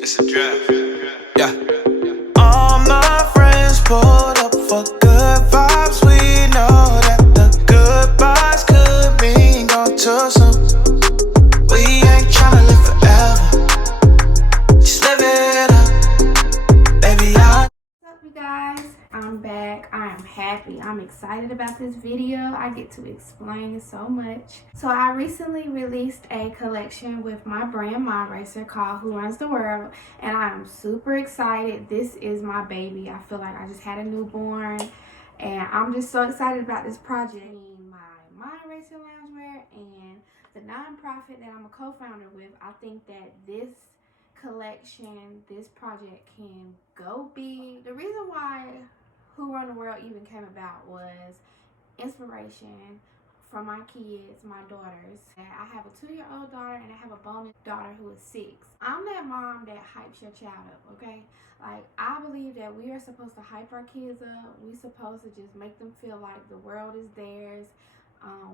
It's a draft. Yeah. All my friends pulled up for good vibes. We know that the goodbyes could mean gone too soon. We ain't tryna live forever. Just live it up, baby. What's up, you guys? I'm back. I am happy. I'm excited about this video. I get to explain so much. So I recently released a collection with my brand Mind Racer called Who Runs the World, and I am super excited. This is my baby. I feel like I just had a newborn, and I'm just so excited about this project. My Mind Racer loungewear and the nonprofit that I'm a co-founder with, I think that this collection, this project can go big. The reason why Who Run the World even came about was inspiration from my kids, my daughters. I have a 2-year-old daughter and I have a bonus daughter who is 6. I'm that mom that hypes your child up, okay? Like, I believe that we are supposed to hype our kids up. We're supposed to just make them feel like the world is theirs.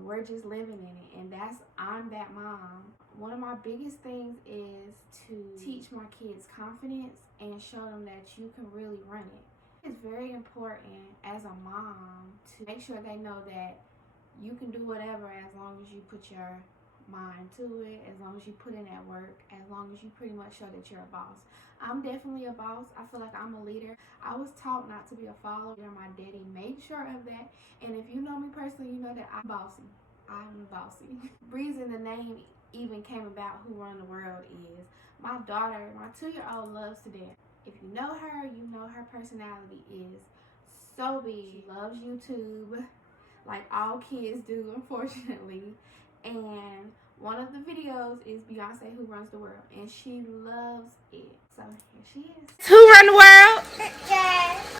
We're just living in it, and I'm that mom. One of my biggest things is to teach my kids confidence and show them that you can really run it. It's very important as a mom to make sure they know that you can do whatever as long as you put your mind to it, as long as you put in that work, as long as you pretty much show that you're a boss. I'm definitely a boss. I feel like I'm a leader. I was taught not to be a follower. My daddy made sure of that. And if you know me personally, you know that I'm bossy. I'm bossy. The reason the name even came about, Who Run the World, is my daughter, my 2-year-old, loves to dance. If you know her, you know her personality is so big. She loves YouTube, like all kids do, unfortunately. And one of the videos is Beyonce, Who Runs the World, and she loves it. So here she is. Who run the world?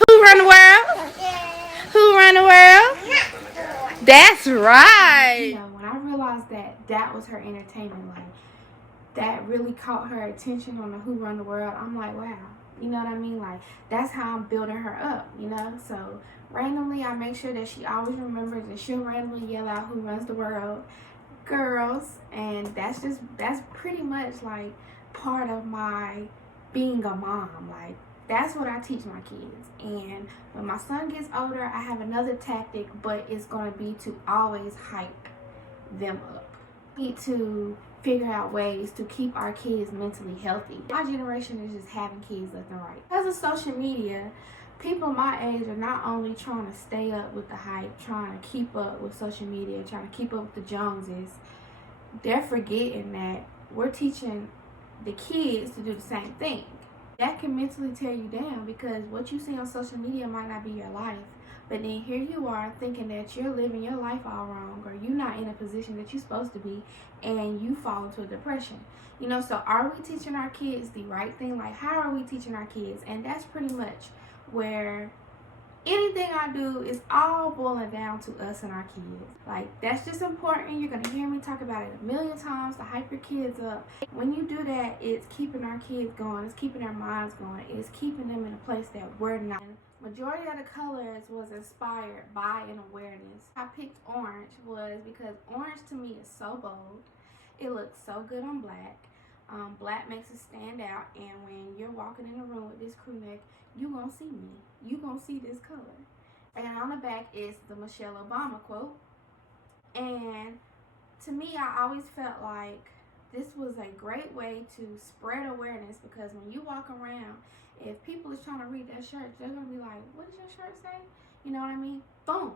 Who run the world? Who run the world? That's right. You know, when I realized that that was her entertainment, like that really caught her attention on the Who Run the World, I'm like, wow. You know what I mean? Like, that's how I'm building her up, you know? So randomly, I make sure that she always remembers, and she'll randomly yell out, Who Runs the World? Girls. And that's pretty much like part of my being a mom. Like, that's what I teach my kids. And when my son gets older, I have another tactic, but it's going to be to always hype them up. We need to figure out ways to keep our kids mentally healthy. Our generation is just having kids left and right. Because of social media, people my age are not only trying to stay up with the hype, trying to keep up with social media, trying to keep up with the Joneses. They're forgetting that we're teaching the kids to do the same thing. That can mentally tear you down, because what you see on social media might not be your life. But then here you are thinking that you're living your life all wrong, or you're not in a position that you're supposed to be, and you fall into a depression. You know, so are we teaching our kids the right thing? Like, how are we teaching our kids? And that's pretty much where anything I do is all boiling down to us and our kids. Like, that's just important. You're going to hear me talk about it a million times to hype your kids up. When you do that, it's keeping our kids going. It's keeping their minds going. It's keeping them in a place that we're not. Majority of the colors was inspired by an awareness. I picked orange was because orange to me is so bold. It looks so good on black. Black makes it stand out, and when you're walking in the room with this crew neck, you gonna see me. You gonna see this color. And on the back is the Michelle Obama quote. And to me, I always felt like this was a great way to spread awareness, because when you walk around, if people is trying to read that shirt, they're gonna be like, what does your shirt say? You know what I mean? Boom.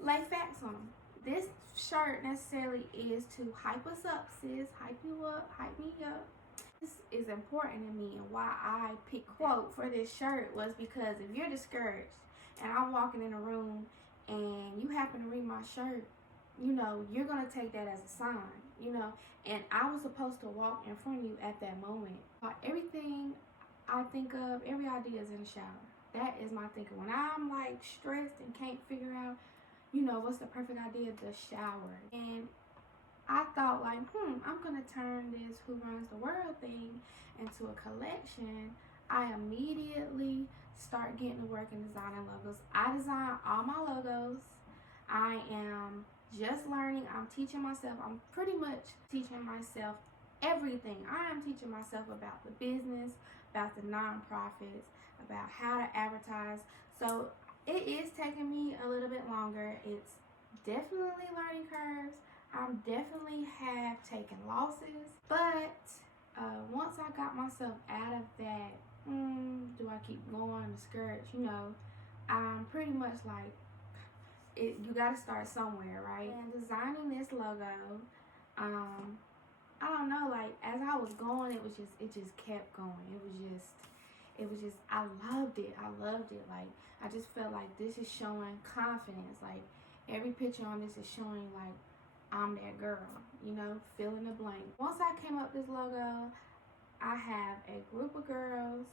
Lay facts on them. This shirt necessarily is to hype us up, sis. Hype you up, hype me up. This is important to me, and why I picked quote for this shirt was because if you're discouraged and I'm walking in a room and you happen to read my shirt, you know, you're going to take that as a sign, you know, and I was supposed to walk in front of you at that moment. Everything I think of, every idea is in the shower. That is my thinking. When I'm like stressed and can't figure out, you know, what's the perfect idea? The shower. And I thought like, I'm going to turn this Who Runs the World thing into a collection. I immediately start getting to work and designing logos. I design all my logos. I am just learning. I'm teaching myself. I'm pretty much teaching myself everything. I am teaching myself about the business, about the nonprofits, about how to advertise. So it is taking me a little bit longer. It's definitely learning curves. I definitely have taken losses, but once I got myself out of that, do I keep going, discouraged, I'm pretty much like, you got to start somewhere, right? And designing this logo, I don't know, like, as I was going, it just kept going. It was just, I loved it. Like, I just felt like this is showing confidence. Like, every picture on this is showing, like, I'm that girl, fill in the blank. Once I came up with this logo, I have a group of girls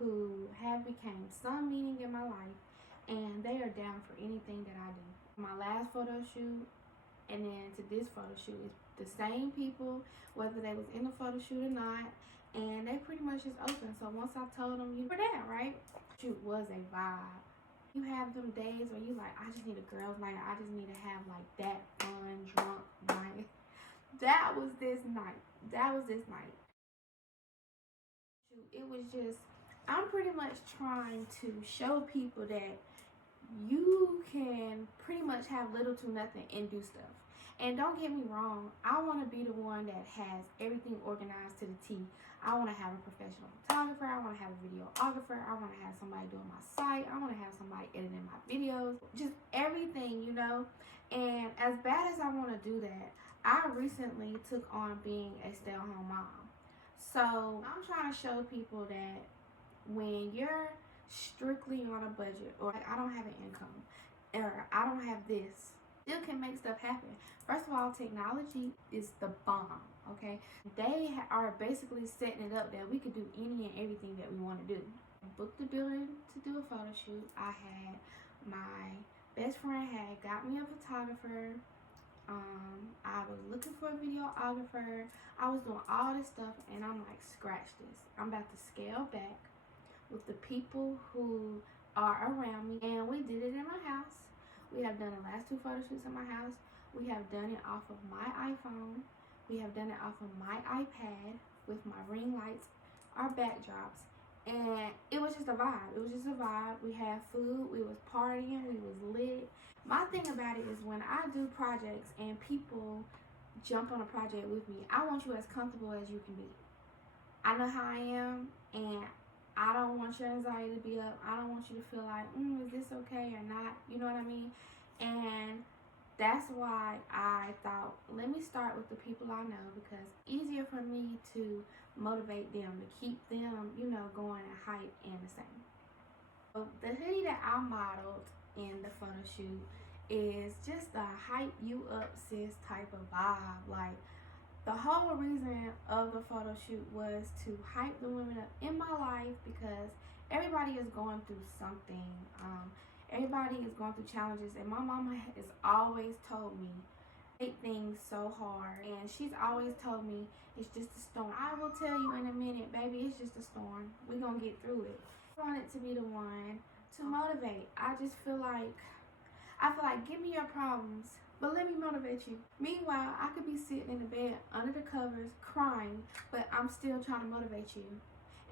who have become some meaning in my life, and they are down for anything that I do. My last photo shoot and then to this photo shoot is the same people, whether they was in the photo shoot or not, and they pretty much just open. So once I told them you were down, right? Shoot was a vibe. You have them days where you like, I just need a girls' night. I just need to have like that fun, drunk night. That was this night. Shoot, it was just, I'm pretty much trying to show people that you can pretty much have little to nothing and do stuff. And don't get me wrong, I want to be the one that has everything organized to the T. I want to have a professional photographer. I want to have a videographer. I want to have somebody doing my site. I want to have somebody editing my videos. Just everything, And as bad as I want to do that, I recently took on being a stay-at-home mom. So I'm trying to show people that when you're strictly on a budget, or like, I don't have an income, or I don't have this, still can make stuff happen. First of all, technology is the bomb, okay? They are basically setting it up that we could do any and everything that we want to do. I booked the building to do a photo shoot. I had my best friend had got me a photographer. I was looking for a videographer. I was doing all this stuff, and I'm like, scratch this. I'm about to scale back with the people who are around me, and we did it in my house. We have done the last 2 photo shoots in my house. We have done it off of my iPhone. We have done it off of my iPad with my ring lights, our backdrops, and it was just a vibe. We had food, we was partying, we was lit. My thing about it is when I do projects and people jump on a project with me, I want you as comfortable as you can be. I know how I am, and I don't want your anxiety to be up. I don't want you to feel like, is this okay or not? You know what I mean? And that's why I thought, let me start with the people I know, because it's easier for me to motivate them, to keep them, going and hype and the same. So the hoodie that I modeled in the photo shoot is just a hype you up sis type of vibe. Like, the whole reason of the photo shoot was to hype the women up in my life, because everybody is going through something. Everybody is going through challenges, and my mama has always told me, take things so hard, and she's always told me it's just a storm. I will tell you in a minute, baby, it's just a storm. We're gonna get through it. I wanted to be the one to motivate. I feel like give me your problems, but let me motivate you. Meanwhile, I could be sitting in the bed under the covers crying, but I'm still trying to motivate you.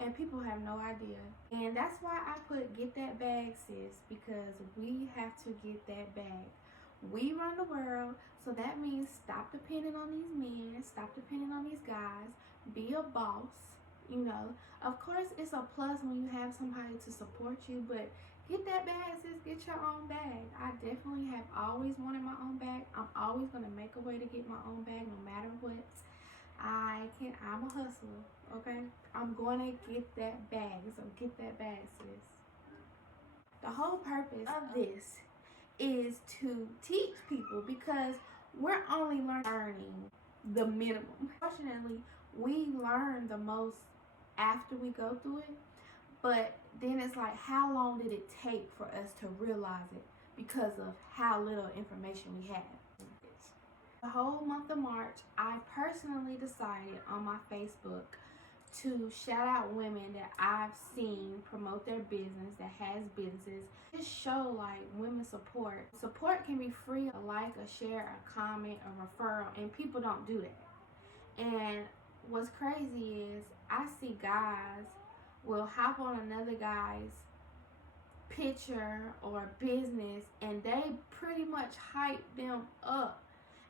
And people have no idea. And that's why I put get that bag, sis, because we have to get that bag. We run the world, so that means stop depending on these men, stop depending on these guys, be a boss. Of course, it's a plus when you have somebody to support you, but get that bag, sis. Get your own bag. I definitely have always wanted my own bag. I'm always going to make a way to get my own bag no matter what. I'm a hustler, okay? I'm going to get that bag, so get that bag, sis. The whole purpose of this is to teach people, because we're only learning the minimum. Fortunately, we learn the most after we go through it, but then it's like, how long did it take for us to realize it, because of how little information we have. The whole month of March, I personally decided on my Facebook to shout out women that I've seen promote their business, that has businesses. Just show like women support. Support can be free, a like, a share, a comment, a referral, and people don't do that. And what's crazy is I see guys will hop on another guy's picture or business and they pretty much hype them up.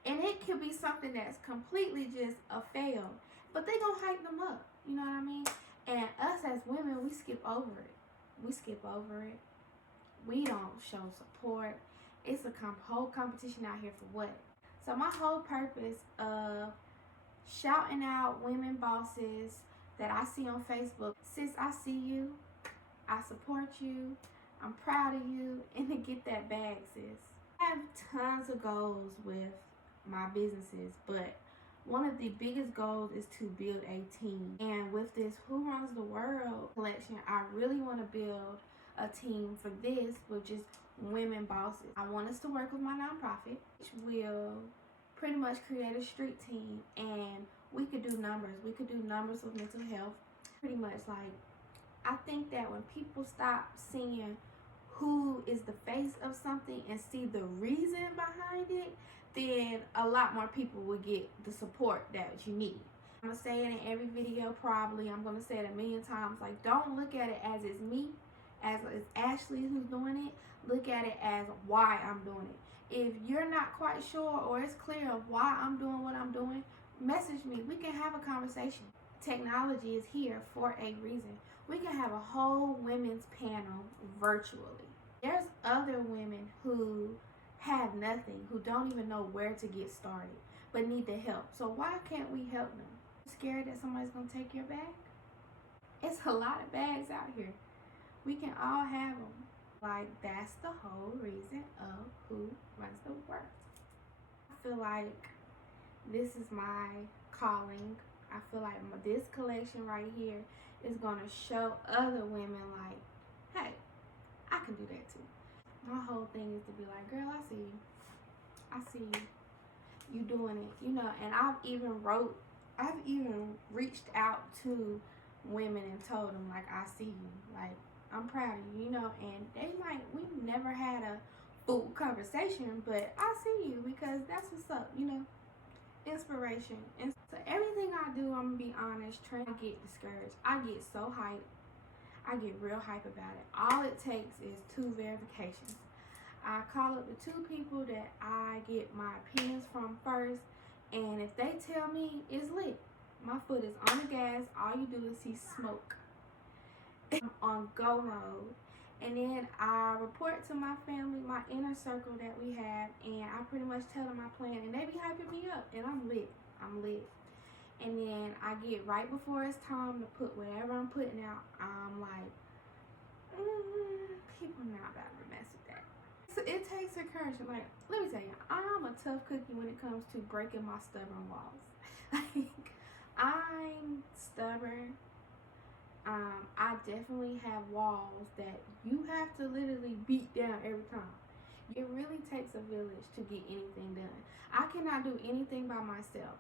And it could be something that's completely just a fail, but they gonna hype them up. You know what I mean? And us as women, we skip over it. We skip over it. We don't show support. It's a whole competition out here for what? So my whole purpose of shouting out women bosses that I see on Facebook, sis, I see you, I support you, I'm proud of you, and to get that bag, sis. I have tons of goals with my businesses, but one of the biggest goals is to build a team. And with this Who Runs the World collection, I really want to build a team for this with just women bosses. I want us to work with my nonprofit, which will pretty much create a street team, and we could do numbers. We could do numbers with mental health. Pretty much, like, I think that when people stop seeing who is the face of something and see the reason behind it, then a lot more people will get the support that you need. I'm gonna say it in every video probably. I'm gonna say it a million times. Like, don't look at it as it's me, as it's Ashley who's doing it. Look at it as why I'm doing it. If you're not quite sure or it's clear of why I'm doing what I'm doing, message me. We can have a conversation. Technology is here for a reason. We can have a whole women's panel virtually. There's other women who have nothing, who don't even know where to get started, but need the help. So why can't we help them? Scared that somebody's gonna take your bag? It's a lot of bags out here. We can all have them. Like, that's the whole reason of Who Runs the World. I feel like this is my calling. I feel like this collection right here is gonna show other women like, hey, I can do that too. My whole thing is to be like, girl, I see you. I see you. You doing it, you know. And I've even reached out to women and told them, like, I see you. Like, I'm proud of you, you know. And they like, we've never had a full conversation, but I see you because that's what's up, you know. Inspiration. And so everything I do, I'm gonna be honest, I get discouraged. I get so hyped. I get real hype about it. All it takes is 2 verifications. I call up the 2 people that I get my opinions from first, and if they tell me it's lit, my foot is on the gas, all you do is see smoke. I'm on go mode. And then I report to my family, my inner circle that we have, and I pretty much tell them my plan, and they be hyping me up, and I'm lit. I'm lit. And then I get right before it's time to put whatever I'm putting out, I'm like, people not about to mess with that. So it takes encouragement. Like, let me tell you, I'm a tough cookie when it comes to breaking my stubborn walls. Like, I'm stubborn. I definitely have walls that you have to literally beat down every time. It really takes a village to get anything done. I cannot do anything by myself.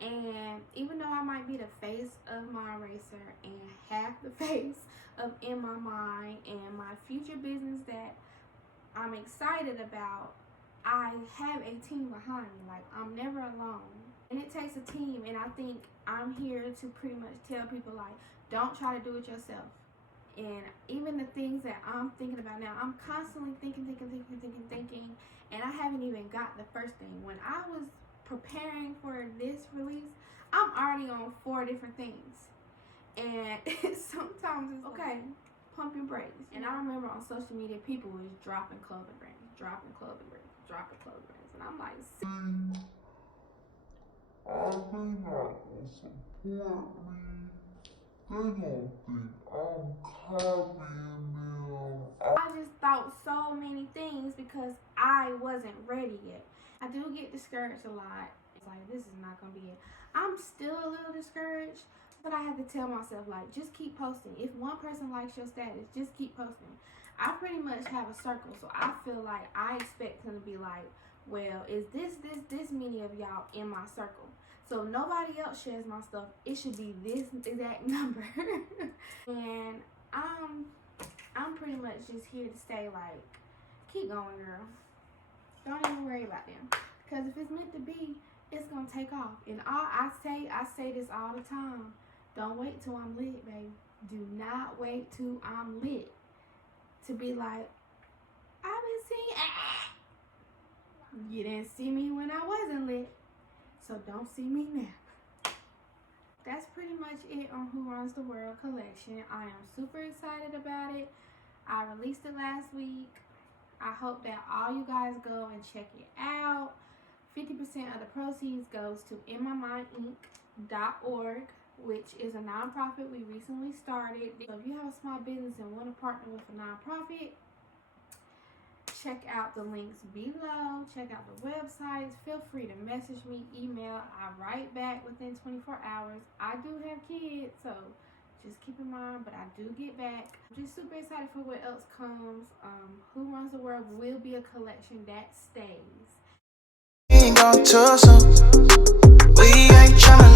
And even though I might be the face of my eraser and half the face of In My Mind and my future business that I'm excited about, I have a team behind me. Like, I'm never alone. And it takes a team, and I think I'm here to pretty much tell people, like, don't try to do it yourself. And even the things that I'm thinking about now, I'm constantly thinking, and I haven't even got the first thing. When I was preparing for this release, I'm already on 4 different things. And sometimes it's okay, pump your brakes. And I remember on social media, people was dropping clothing brands. And I'm like, are they not gonna support me? They don't think I'm copying them. I just thought so many things because I wasn't ready yet. I do get discouraged a lot. It's like, this is not gonna be it. I'm still a little discouraged, but I have to tell myself, like, just keep posting. If one person likes your status, just keep posting. I pretty much have a circle, so I feel like I expect them to be like, well, is this many of y'all in my circle? So if nobody else shares my stuff, it should be this exact number. And I'm pretty much just here to say, like, keep going, girl. Don't even worry about them. Because if it's meant to be, it's gonna take off. And I say this all the time. Don't wait till I'm lit, baby. Do not wait till I'm lit to be like, I've been seeing. You didn't see me when I wasn't lit, so don't see me now. That's pretty much it on Who Runs the World collection. I am super excited about it. I released it last week. I hope that all you guys go and check it out. 50% of the proceeds goes to inmymindinc.org, which is a nonprofit we recently started. So if you have a small business and want to partner with a nonprofit, check out the links below. Check out the websites. Feel free to message me, email. I write back within 24 hours. I do have kids, so just keep in mind, but I do get back. I'm just super excited for what else comes. Who Runs the World will be a collection that stays. We ain't gon' too soon. We ain't tryna